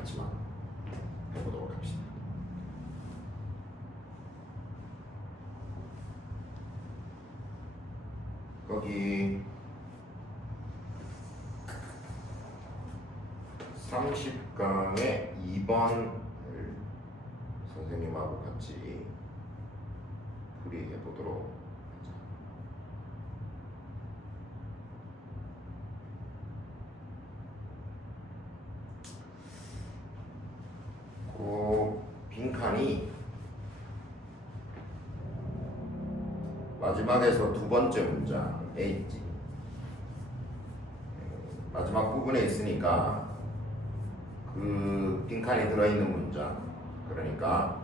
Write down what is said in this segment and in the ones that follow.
않지만 해보도록 합시다. 거기 30강의 2번을 선생님하고 같이 풀이해 보도록 하자. 그 빈칸이 마지막에서 두 번째 문장에 있지. 마지막 부분에 있으니까 그 빈칸이 들어있는 문장, 그러니까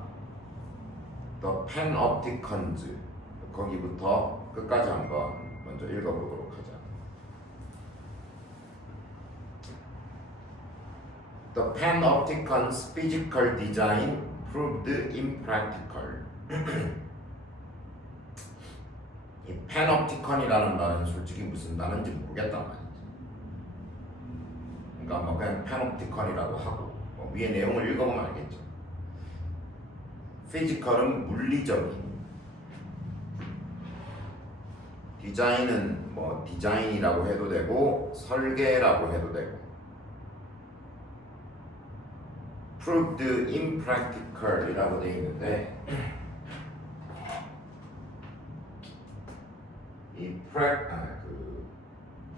The Panopticons, 거기부터 끝까지 한번 먼저 읽어보도록 하자. The Panopticons' physical design proved impractical. 이 Panopticon이라는 말은 솔직히 무슨 단어인지 모르겠단 말이지. 그러니까 뭐 그냥 Panopticon이라고 하고 뭐 위에 내용을 읽어보면 알겠죠. 피지컬은 물리적인, 디자인은 뭐 디자인이라고 해도 되고 설계라고 해도 되고, proved impractical이라고 되어 있는데 이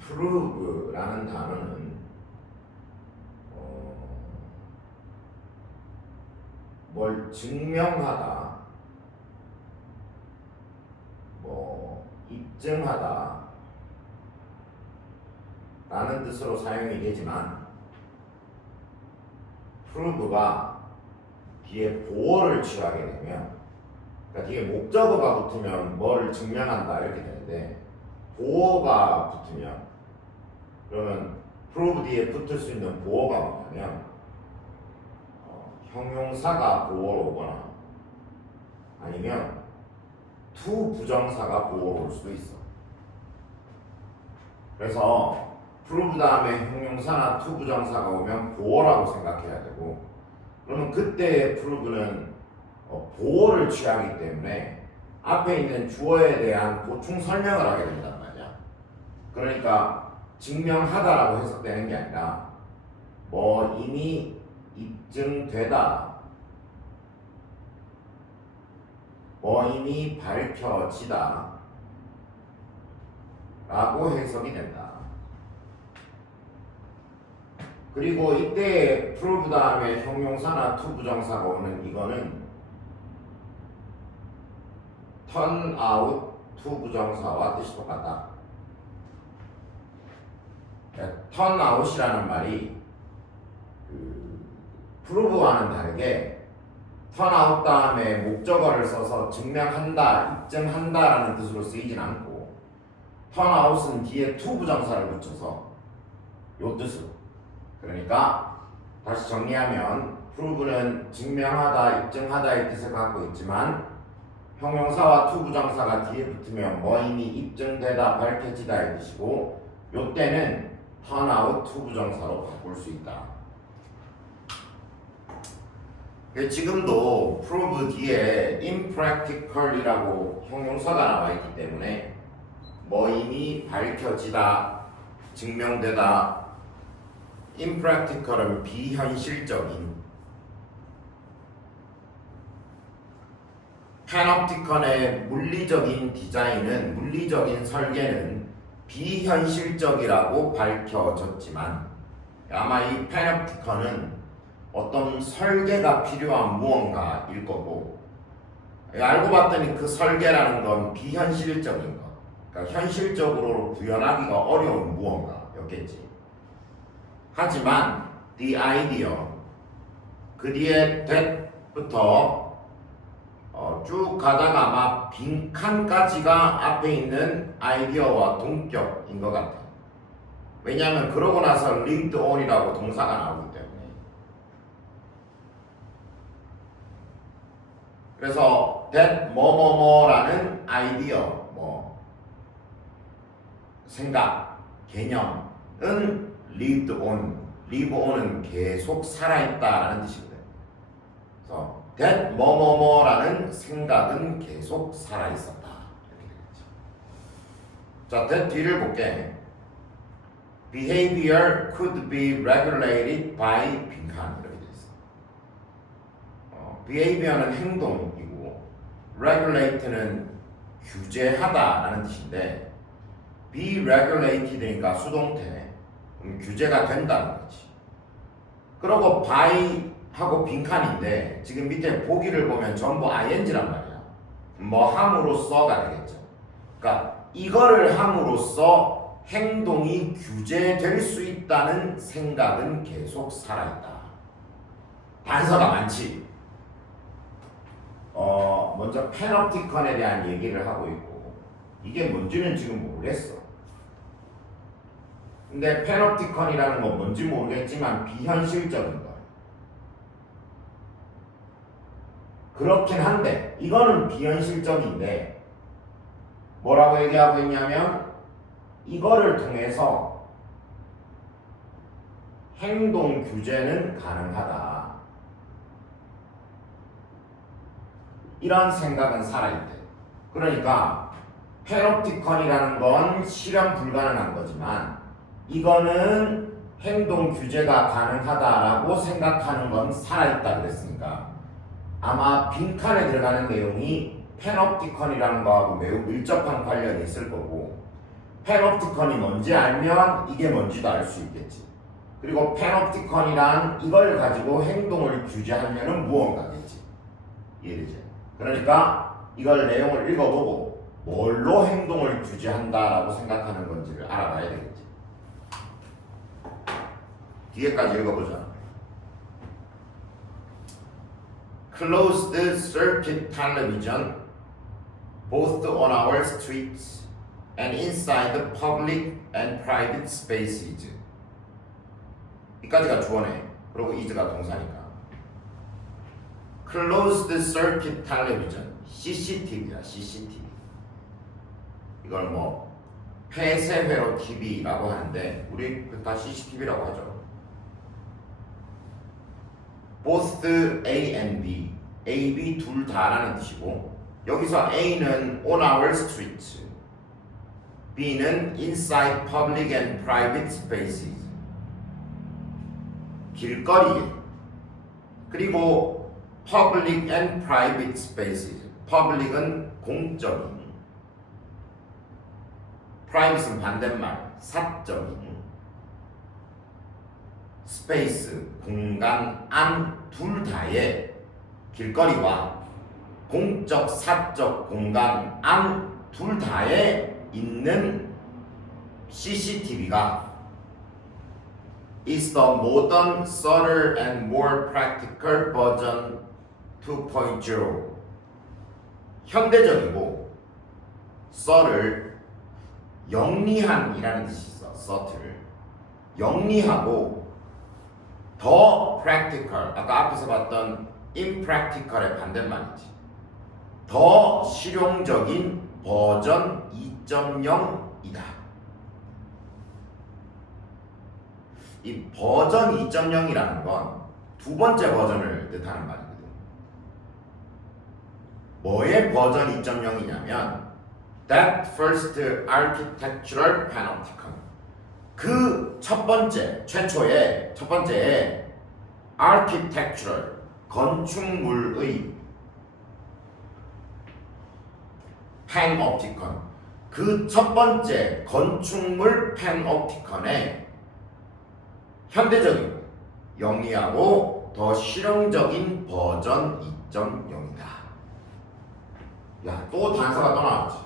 prove라는 단어는 뭘 증명하다, 뭐 입증하다 라는 뜻으로 사용이 되지만, prove가 뒤에 보어를 취하게 되면, 그러니까 뒤에 목적어가 붙으면 뭘 증명한다 이렇게 되는데, 보어가 붙으면, 그러면 prove 뒤에 붙을 수 있는 보어가 뭐냐면 형용사가 보어로 오거나 아니면 to 부정사가 보어로 올 수도 있어. 그래서 prove 다음에 형용사나 to 부정사가 오면 보어라고 생각해야 되고, 그러면 그때 prove는 보어를 취하기 때문에 앞에 있는 주어에 대한 보충 설명을 하게 된단 말이야. 그러니까 증명하다라고 해석되는 게 아니라 뭐 이미 입증되다, 뭐 이미 밝혀지다 라고 해석이 된다. 그리고 이때 prove 다음에 형용사나 to 부정사가 오는 이거는 turn out to 부정사와 뜻이 똑같다. turn out이라는 말이 prove와는 다르게 turn out 다음에 목적어를 써서 증명한다, 입증한다라는 뜻으로 쓰이진 않고, turn out은 뒤에 to 부정사를 붙여서 요 뜻으로. 그러니까 다시 정리하면 prove는 증명하다, 입증하다의 뜻을 갖고 있지만, 형용사와 to 부정사가 뒤에 붙으면 뭐 이미 입증되다, 밝혀지다의 뜻이고, 요 때는 turn out to 부정사로 바꿀 수 있다. 지금도 prove 뒤에 impractical이라고 형용사가 나와 있기 때문에 뭐 이미 밝혀지다, 증명되다, impractical은 비현실적인, panopticon의 물리적인 디자인은, 물리적인 설계는 비현실적이라고 밝혀졌지만, 아마 이 panopticon은 어떤 설계가 필요한 무언가일 거고, 알고 봤더니 그 설계라는 건 비현실적인 것, 그러니까 현실적으로 구현하기가 어려운 무언가였겠지. 하지만 the idea, 그 뒤에 that부터 쭉 가다가 아마 빈칸까지가 앞에 있는 아이디어와 동격인 것 같아. 왜냐하면 그러고 나서 lived on이라고 동사가 나오기 때문에. 그래서 that 뭐뭐뭐라는 아이디어, 뭐 생각, 개념은 lived on, live on은 계속 살아있다라는 뜻이거든. 그래서 that 뭐뭐뭐라는 생각은 계속 살아있었다. 이렇게 되겠죠. 자, that 뒤를 볼게. Behavior could be regulated by 빈칸 이렇게 돼 있어. behavior는 행동이고 regulate는 규제하다라는 뜻인데 be regulated니까 수동태 규제가 된다는 거지. 그리고 by 하고 빈칸인데 지금 밑에 보기를 보면 전부 ing란 말이야. 뭐 함으로써가 되겠죠. 그러니까 이거를 함으로써 행동이 규제될 수 있다는 생각은 계속 살아있다. 단서가 많지. 먼저 패놉티컨에 대한 얘기를 하고 있고 이게 뭔지는 지금 모르겠어. 근데 패놉티컨이라는 건 뭔지 모르겠지만 비현실적인 거야. 그렇긴 한데 이거는 비현실적인데 뭐라고 얘기하고 있냐면 이거를 통해서 행동 규제는 가능하다. 이런 생각은 살아있대. 그러니까 패놉티컨이라는 건 실현 불가능한 거지만 이거는 행동 규제가 가능하다라고 생각하는 건 살아있다 그랬으니까 아마 빈칸에 들어가는 내용이 패놉티컨이라는 거하고 매우 밀접한 관련이 있을 거고 패놉티컨이 뭔지 알면 이게 뭔지도 알 수 있겠지. 그리고 패놉티컨이란 이걸 가지고 행동을 규제하려는 무언가겠지. 이해되지? 그러니까 이걸 내용을 읽어보고 뭘로 행동을 규제한다라고 생각하는 건지를 알아봐야 되겠지. 뒤에까지 읽어보자. Closed circuit television both on our streets and inside the public and private spaces. 이까지가 주어네. 그리고 is가 동사니까. Closed circuit television, CCTV야, CCTV. 이걸 뭐 폐쇄회로 TV라고 하는데 우리 다 CCTV라고 하죠. Both A and B, A, B 둘 다라는 뜻이고 여기서 A는 on our streets, B는 inside public and private spaces, 길거리에. 그리고 public and private spaces, public은 공적인, private는 반대말, 사적인, space, 공간, 안 둘 다의 길거리와 공적, 사적, 공간, 안 둘 다에 있는 CCTV가 is the modern, subtle and more practical version 2.0. 현대적이고 subtle, 영리한이라는 뜻이 있어. subtle, 영리하고 더 practical, 아까 앞에서 봤던 impractical의 반대말이지. 더 실용적인 버전 2.0이다. 이 버전 2.0이라는 건 두 번째 버전을 뜻하는 말이거든. 뭐의 버전 2.0이냐면 that first architectural panopticon, 그 첫 번째, 최초의 첫 번째의 architectural, 건축물의 panopticon, 그 첫 번째 건축물 panopticon의 현대적이고 영리하고 더 실용적인 버전 2.0이다. 야, 또 단서가 또 나왔지.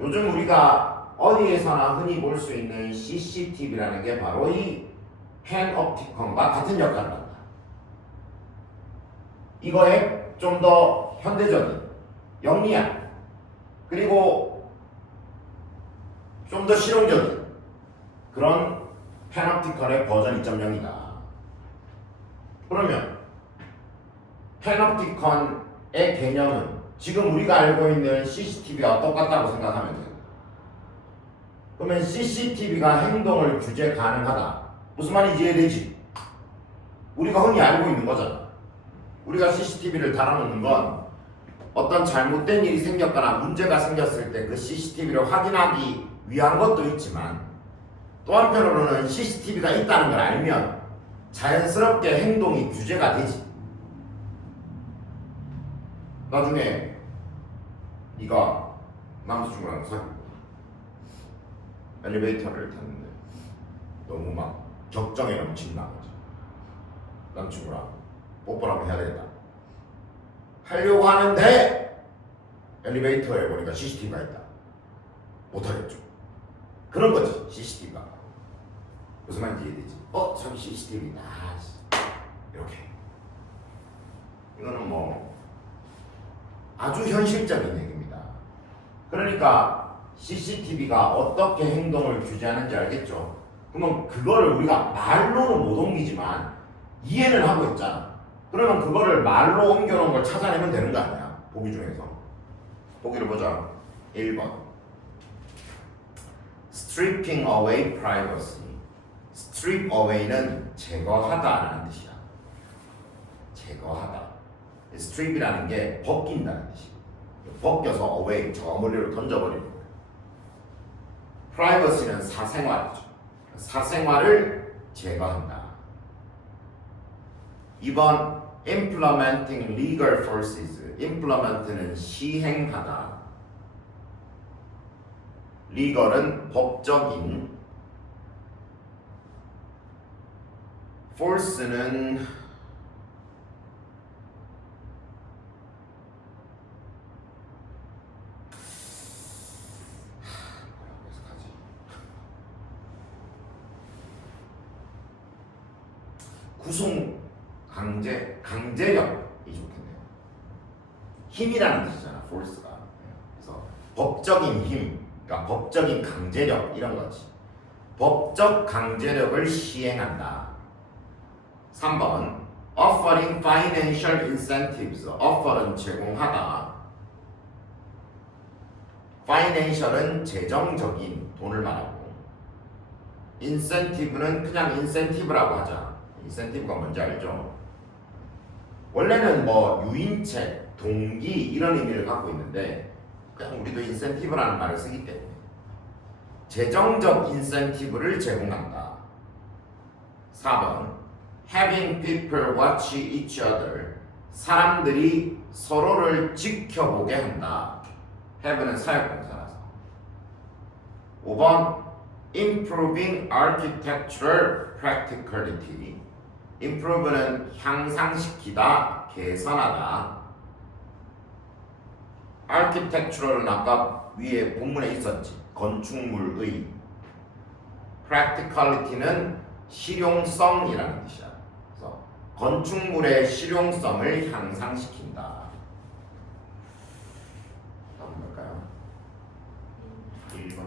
요즘 우리가 어디에서나 흔히 볼 수 있는 CCTV라는 게 바로 이 panopticon과 같은 역할을 한다. 이거에 좀 더 현대적인, 영리한, 그리고 좀 더 실용적인 그런 패놉티컨의 버전 2.0이다. 그러면 패놉티컨의 개념은 지금 우리가 알고 있는 CCTV와 똑같다고 생각하면 돼요. 그러면 CCTV가 행동을 규제 가능하다. 무슨 말인지 이해되지? 우리가 흔히 알고 있는 거잖아. 우리가 CCTV를 달아놓는 건 어떤 잘못된 일이 생겼거나 문제가 생겼을 때 그 CCTV를 확인하기 위한 것도 있지만 또 한편으로는 CCTV가 있다는 걸 알면 자연스럽게 행동이 규제가 되지. 나중에 네가 남자친구랑 사귀고 엘리베이터를 탔는데 너무 막 격정에 넘친다 거지. 남친구랑 뽀뽀를 한번 해야 되겠다 하려고 하는데 엘리베이터에 보니까 CCTV가 있다. 못하겠죠. 그런 거지 CCTV가. 무슨 말인지 이해되지? 저기 CCTV다. 이렇게. 이거는 뭐 아주 현실적인 얘기입니다. 그러니까 CCTV가 어떻게 행동을 규제하는지 알겠죠? 그러면 그거를 우리가 말로는 못 옮기지만 이해는 하고 있잖아. 그러면 그거를 말로 옮겨놓은 걸 찾아내면 되는 거 아니야? 보기 중에서. 보기를 보자. 1번. Stripping away privacy. Strip away는 제거하다라는 뜻이야. 제거하다. Strip이라는 게 벗긴다는 뜻이야. 벗겨서 away, 저 멀리로 던져버리는 거야. Privacy는 사생활이죠. 사생활을 제거한다. 2번 implementing legal forces. implement는 시행하다. legal은 법적인, force는 구속, 강제력이 좋겠네요. 힘이라는 뜻이잖아, force가. 그래서 법적인 힘, 그러니까 법적인 강제력 이런 거지. 법적 강제력을 시행한다. 3번 offering financial incentives. offer은 제공하다. financial은 재정적인 돈을 말하고 incentive는 그냥 incentive라고 하자. 인센티브가 뭔지 알죠? 원래는 뭐 유인책, 동기 이런 의미를 갖고 있는데 그냥 우리도 인센티브라는 말을 쓰기 때문에 재정적 인센티브를 제공한다. 4번 having people watch each other. 사람들이 서로를 지켜보게 한다. have는 사역동사라서. 5번 improving architectural practicality. improve는 향상시키다, 개선하다. architectural은 아까 위에 본문에 있었지. 건축물의. practicality는 실용성이라는 뜻이야. 그래서 건축물의 실용성을 향상시킨다. 다음 볼까요? 1번.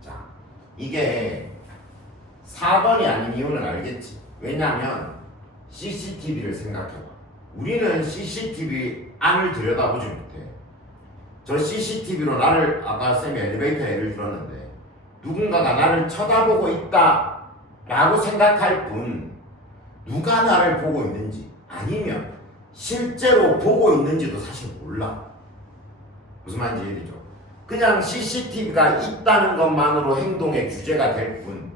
자, 이게 4번이 아닌 이유는 알겠지. 왜냐하면 CCTV를 생각해봐. 우리는 CCTV 안을 들여다보지 못해. 저 CCTV로 나를, 아까 쌤이 엘리베이터 예를 들었는데 누군가가 나를 쳐다보고 있다 라고 생각할 뿐 누가 나를 보고 있는지 아니면 실제로 보고 있는지도 사실 몰라. 무슨 말인지 이해되죠? 그냥 CCTV가 있다는 것만으로 행동의 규제가 될 뿐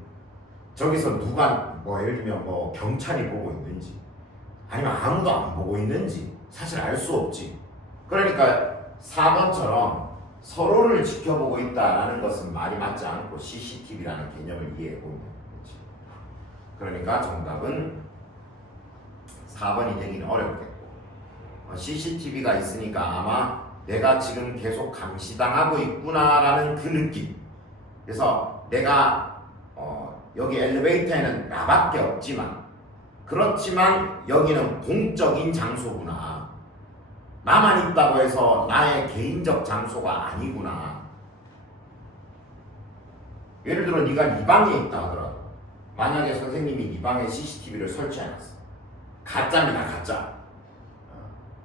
저기서 누가 뭐 예를 들면 뭐 경찰이 보고 있는지 아니면 아무도 안 보고 있는지 사실 알 수 없지. 그러니까 4번처럼 서로를 지켜보고 있다라는 것은 말이 맞지 않고 CCTV라는 개념을 이해해 보면 되지. 그러니까 정답은 4번이 되기는 어렵겠고 CCTV가 있으니까 아마 내가 지금 계속 감시당하고 있구나라는 그 느낌. 그래서 내가 여기 엘리베이터에는 나밖에 없지만 그렇지만 여기는 공적인 장소구나. 나만 있다고 해서 나의 개인적 장소가 아니구나. 예를 들어 네가 네 방에 있다 하더라도 만약에 선생님이 네 방에 CCTV를 설치해놨어. 가짜입니다, 가짜.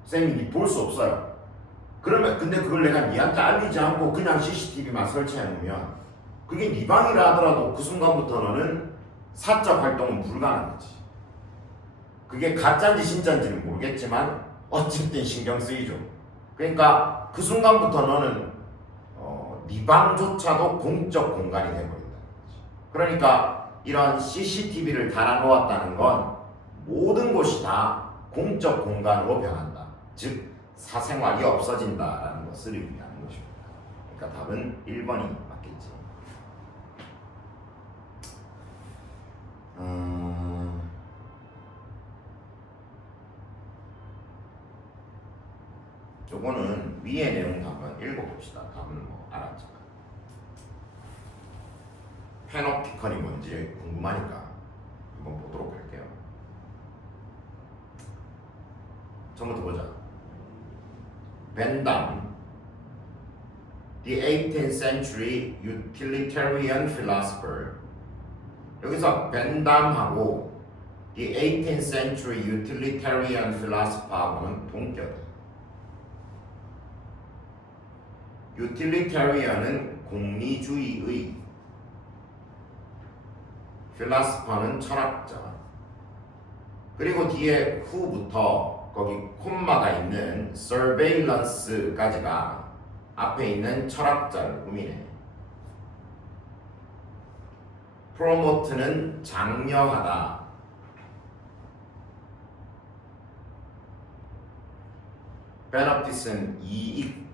쌤이 네 볼 수 없어요. 그러면 근데 그걸 내가 니한테 알리지 않고 그냥 CCTV만 설치해놓으면 그게 네 방이라 하더라도 그 순간부터 너는 사적 활동은 불가능하지. 그게 가짜인지 진짜인지는 모르겠지만 어쨌든 신경 쓰이죠. 그러니까 그 순간부터 너는 네 방조차도 공적 공간이 돼버린다는 거지. 그러니까 이런 CCTV를 달아놓았다는 건 모든 곳이 다 공적 공간으로 변한다. 즉 사생활이 없어진다라는 것을 의미하는 것입니다. 그러니까 답은 1번이 맞겠지. 요거는 위의 내용 한번 읽어봅시다. 답은 뭐 알았지만 패놉티컨이 뭔지 궁금하니까 한번 보도록 할게요. 처음부터 보자. 벤담, the 18th century utilitarian philosopher. 여기서 벤담하고 the 18th century utilitarian philosopher하고는 동격이에요. utilitarian은 공리주의의, philosopher는 철학자. 그리고 뒤에 후부터 거기 콤마가 있는 surveillance까지가 앞에 있는 철학자를 의미해. promote는 장려하다. benefit은 이익,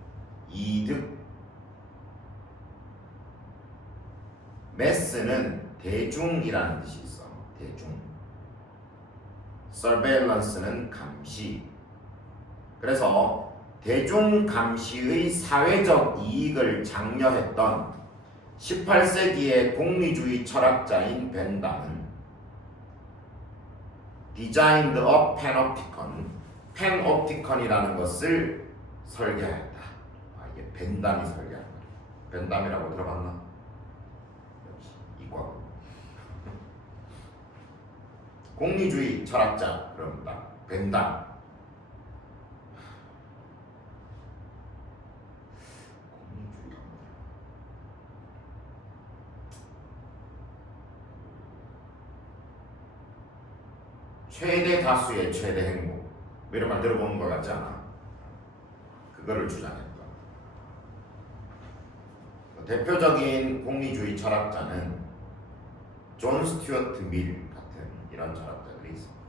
이득. mass는 대중이라는 뜻이 있어. 대중. surveillance는 감시. 그래서 대중 감시의 사회적 이익을 장려했던 18세기의 공리주의 철학자인 벤담은 designed a panopticon, panopticon이라는 것을 설계하였다. 이게 벤담이 설계한 거야. 벤담이라고 들어봤나? 역시 이과. 공리주의 철학자 그럽니다. 벤담. 최대 다수의 최대 행복, 이런 말 들어보는 것 같지 않아? 그거를 주장했다. 대표적인 공리주의 철학자는 존 스튜어트 밀 같은 이런 철학자들이 있습니다.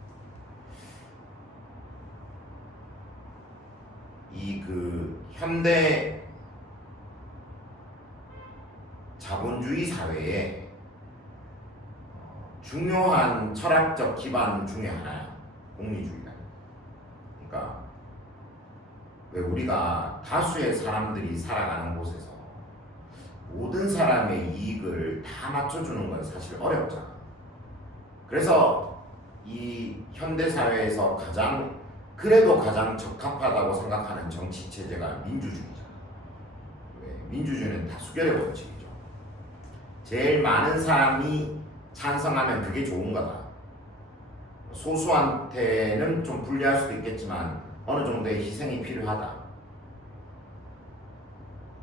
이 그 현대 자본주의 사회에 중요한 철학적 기반 중에 하나야, 공리주의가. 그러니까 왜 우리가 다수의 사람들이 살아가는 곳에서 모든 사람의 이익을 다 맞춰주는 건 사실 어렵잖아. 그래서 이 현대 사회에서 그래도 가장 적합하다고 생각하는 정치 체제가 민주주의잖아. 왜? 민주주의는 다수결의 원칙이죠. 제일 많은 사람이 찬성하면 그게 좋은 거다. 소수한테는 좀 불리할 수도 있겠지만 어느 정도의 희생이 필요하다.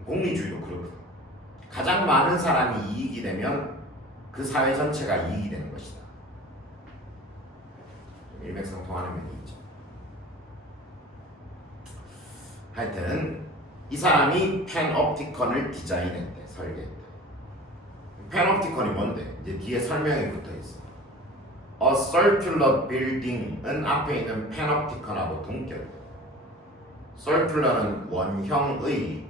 공리주의도 그렇고 가장 많은 사람이 이익이 되면 그 사회 전체가 이익이 되는 것이다. 일맥상통하는 면이 있죠. 하여튼 이 사람이 펜옵티컨을 디자인했대, 설계했대. 펜옵티컨이 뭔데? 이제 뒤에 설명이 붙어 있어. A circular building은 앞에 있는 펜옵티컨하고 동격이야. circular는 원형의,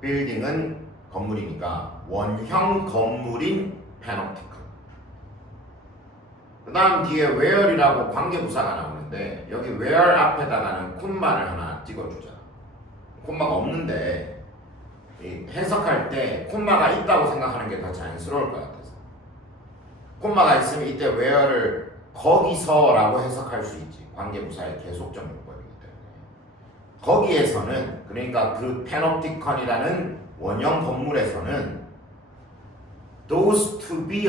building은 건물이니까 원형 건물인 펜옵티컨. 그 다음 뒤에 where이라고 관계부사가 나오는데 여기 where 앞에다가는 콤마를 하나 찍어주자. 콤마가 없는데 해석할 때 콤마가 있다고 생각하는 게 더 자연스러울 것 같아서, 콤마가 있으면 이때 where를 거기서라고 해석할 수 있지. 관계부사의 계속적 용법이기 때문에. 거기에서는, 그러니까 그 펜옵티컨이라는 원형 건물에서는 those to be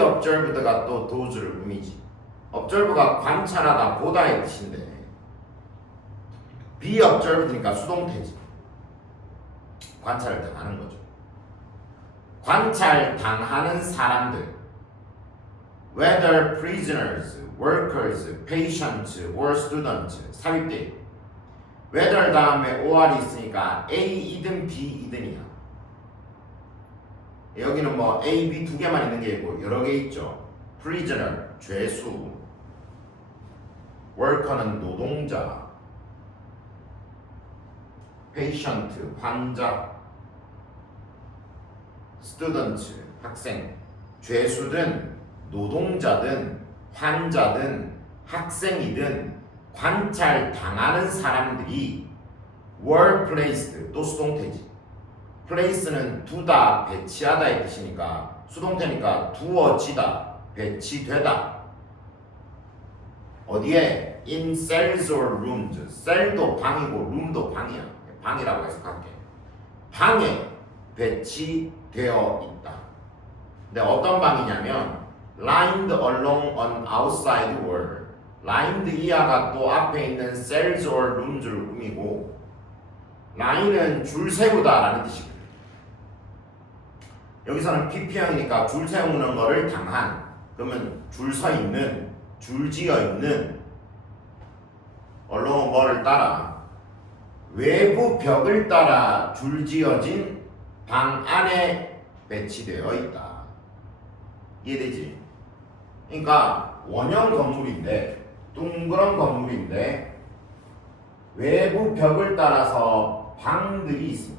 observed가 또 those를 의미지. observe가 관찰하다, 보다의 뜻인데 be observed니까 수동태지. 관찰을 당하는 거죠. 관찰당하는 사람들 whether prisoners, workers, patients, or students 삽입돼. whether 다음에 or이 있으니까 A이든 B이든이야. 여기는 뭐 A, B 두 개만 있는 게 있고 여러 개 있죠. prisoner, 죄수, worker는 노동자, patient, 환자, student, 학생. 죄수든 노동자든 환자든 학생이든 관찰당하는 사람들이 were placed, 또 수동태지. place는 두다, 배치하다의 뜻이니까 수동태니까 두어지다, 배치되다. 어디에? in cells or rooms. 셀도 방이고 room도 방이야. 방이라고 해석할게. 방에 배치되어 있다. 근데 어떤 방이냐면 lined along an outside wall. lined 이하가 또 앞에 있는 cells or rooms를 꾸미고 line은 줄 세우다라는 뜻이거든요. 여기서는 PP형이니까 줄 세우는 거를 당한, 그러면 줄 서 있는, 줄 지어 있는, along 뭐를 따라 외부 벽을 따라 줄 지어진 방 안에 배치되어 있다. 이해되지? 그러니까 원형 건물인데, 둥그런 건물인데 외부 벽을 따라서 방들이 있습니다.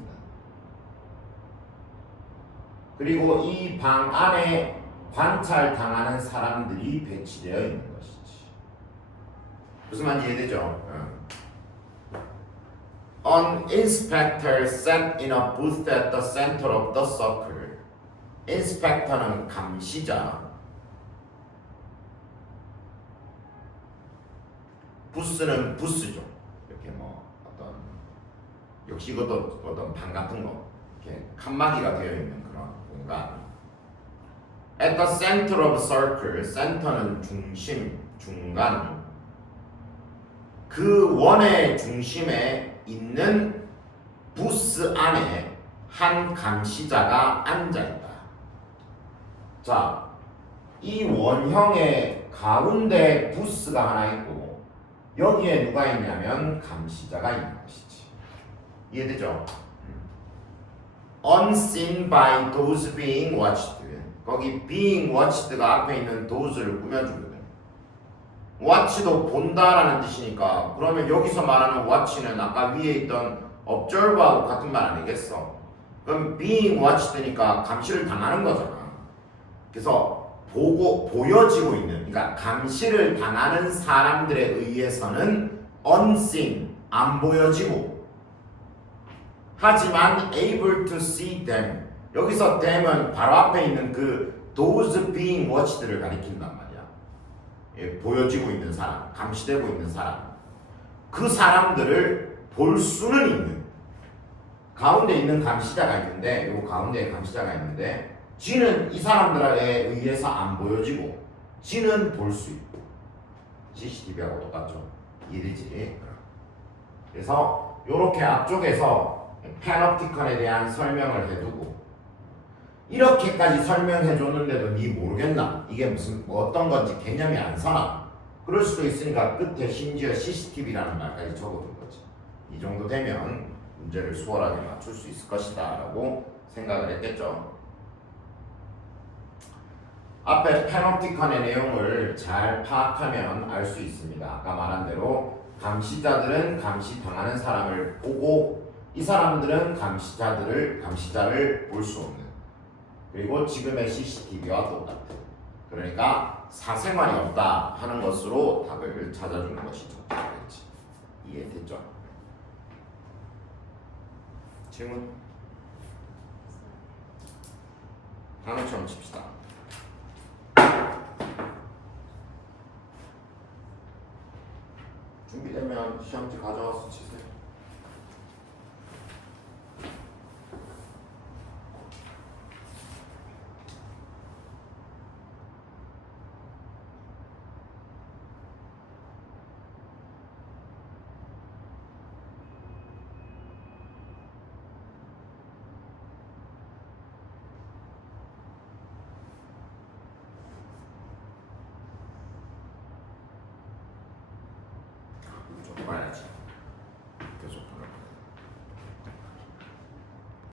그리고 이 방 안에 관찰당하는 사람들이 배치되어 있는 것이지. 무슨 말인지 이해되죠? An inspector sat in a booth at the center of the circle. inspector는 감시자. 부스는 부스죠. 이렇게 뭐 어떤 역시 이것도 어떤 방 같은 거 이렇게 칸막이가 되어 있는 그런 공간. At the center of circle, center는 중심, 중간. 그 원의 중심에 있는 부스 안에 한 감시자가 앉아 있다. 자, 이 원형의 가운데 부스가 하나 있고 여기에 누가 있냐면 감시자가 있는 것이지. 이해되죠? Unseen by those being watched. 거기 being watched가 앞에 있는 those를 꾸며주거든. watch도 본다라는 뜻이니까 그러면 여기서 말하는 watch는 아까 위에 있던 observe하고 같은 말 아니겠어? 그럼 being watched니까 감시를 당하는 거잖아. 그래서 보여지고 있는, 그러니까 감시를 당하는 사람들에 의해서는 unseen, 안 보여지고, 하지만 able to see them. 여기서 them은 바로 앞에 있는 그 those being watched를 가리킨단 말이야. 예, 보여지고 있는 사람, 감시되고 있는 사람. 그 사람들을 볼 수는 있는, 가운데 있는 감시자가 있는데, 요 가운데에 감시자가 있는데, 지는 이 사람들에 의해서 안 보여지고 지는 볼 수 있고. CCTV하고 똑같죠. 이해되지? 그래서 이렇게 앞쪽에서 패놉티컨에 대한 설명을 해두고 이렇게까지 설명해 줬는데도 니 모르겠나? 이게 무슨 어떤 건지 개념이 안 서나? 그럴 수도 있으니까 끝에 심지어 CCTV라는 말까지 적어둔 거지. 이 정도 되면 문제를 수월하게 맞출 수 있을 것이다 라고 생각을 했겠죠. 앞에 패놉티컨의 내용을 잘 파악하면 알 수 있습니다. 아까 말한 대로 감시자들은 감시당하는 사람을 보고 이 사람들은 감시자를 볼 수 없는, 그리고 지금의 CCTV와 똑같은, 그러니까 사생활이 없다 하는 것으로 답을 찾아주는 것이 적절하겠지. 이해됐죠? 질문? 단어처럼 칩시다. 준비되면 시험지 가져와서 치세요.